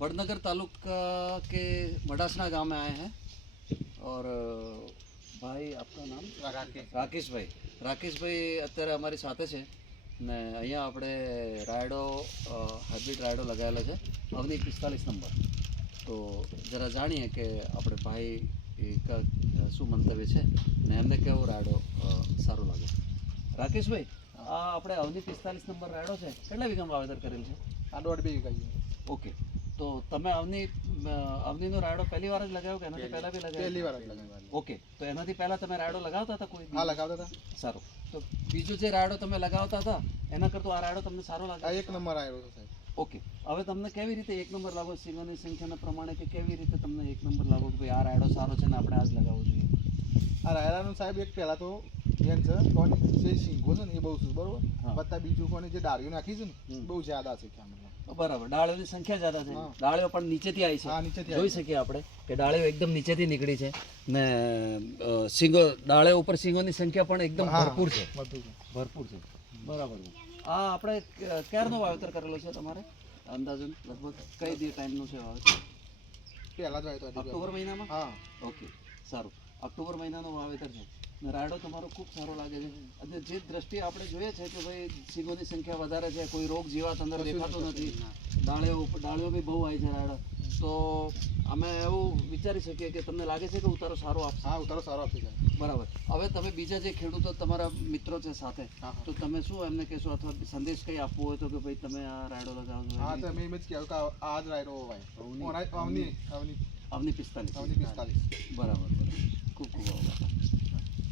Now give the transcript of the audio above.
वडनगर तालुका के मडासना गांव में आए हैं और भाई आपका नाम રાકેશભાઈ અત્યારે અમારી સાથે છે ને અહીંયા આપણે રાયડો હાઇબ્રિડ રાયડો લગાવેલો છે અવની 45 નંબર. તો જરા જાણીએ કે આપણે ભાઈ શું મંતવ્ય છે ને એમને કેવો રાયડો સારો લાગે. રાકેશભાઈ, આ આપણે અવની 45 નંબર રાયડો છે, કેટલા વીઘામાં વાવેતર કરેલ છે? આ 1.5 વીઘા છે. ઓકે, તો તમે અવનીનો રાયડો પહેલી વાર જ લગાવ્યો કે એનાથી પહેલા બી લગાવ્યો? પહેલી વાર જ લગાવ્યો. ઓકે, તો એનાથી પહેલા તમે રાયડો લગાવતા હતા કોઈ? હા, લગાવતા હતા. સારું. તો બીજો જે રાયડો તમે લગાવતા હતા એના કરતો આ રાયડો તમને સારો લાગે? આ એક નંબર આવ્યો છે સાહેબ. ઓકે, હવે તમને કેવી રીતે એક નંબર લાગો? સિંગોની સંખ્યાના પ્રમાણે કે કેવી રીતે તમને એક નંબર લાગો કે ભાઈ આ રાયડો સારો છે ને આપણે આ જ લગાવવો જોઈએ? આ રાયડાનું સાહેબ એક પહેલા તો મેન છે કોની જે સિંગો છે ને એ બહુ છે બરોબર. પત્તા બીજું કોની જે ડાળીઓ નાખી છે ને બહુ જ્યાદા છે ક્યાં. બરાબર, ડાળીઓની સંખ્યા જ્યાદા છે. ડાળીઓ પણ નીચેથી આવી છે. હા, નીચેથી જોઈ શકીએ આપણે કે ડાળીઓ એકદમ નીચેથી નીકળી છે ને સિંગો ડાળીઓ ઉપર સિંગોની સંખ્યા પણ એકદમ ભરપૂર છે. ભરપૂર છે, બરાબર. આ આપણે ક્યારનો વાવેતર કરેલો છે તમારે અંદાજન? લગભગ કઈ ટાઈમનું છે વાવેતર? પહેલા જ આવ્યો હતો ઓક્ટોબર મહિનામાં. હા, ઓકે, સારું. ઓક્ટોબર મહિનાનું વાવેતર છે ને રાયડો તમારો ખૂબ સારો લાગે છે. અને જે દ્રષ્ટિએ આપણે જોઈએ છે કે ભાઈ સિંગોની સંખ્યા વધારે છે, કોઈ રોગ જીવાત અંદર દેખાતો નથી, ડાળીઓ બી બહુ આવી છે રાયડો, તો અમે એવું વિચારી શકીએ કે તમને લાગે છે કે ઉતારો સારો આપશે? હા, ઉતારો સારો આપી જાય. બરાબર. હવે તમે બીજા જે ખેડૂતો તમારા મિત્રો છે સાથે, તો તમે શું એમને કહેશો અથવા સંદેશ કંઈ આપવો હોય તો કે ભાઈ તમે આ રાયડો લગાવજો? હા, તો અમે એમ જ કહેવું કે આ જ રાયડો હોય અવની 45. બરાબર. ખૂબ ખૂબ આભાર.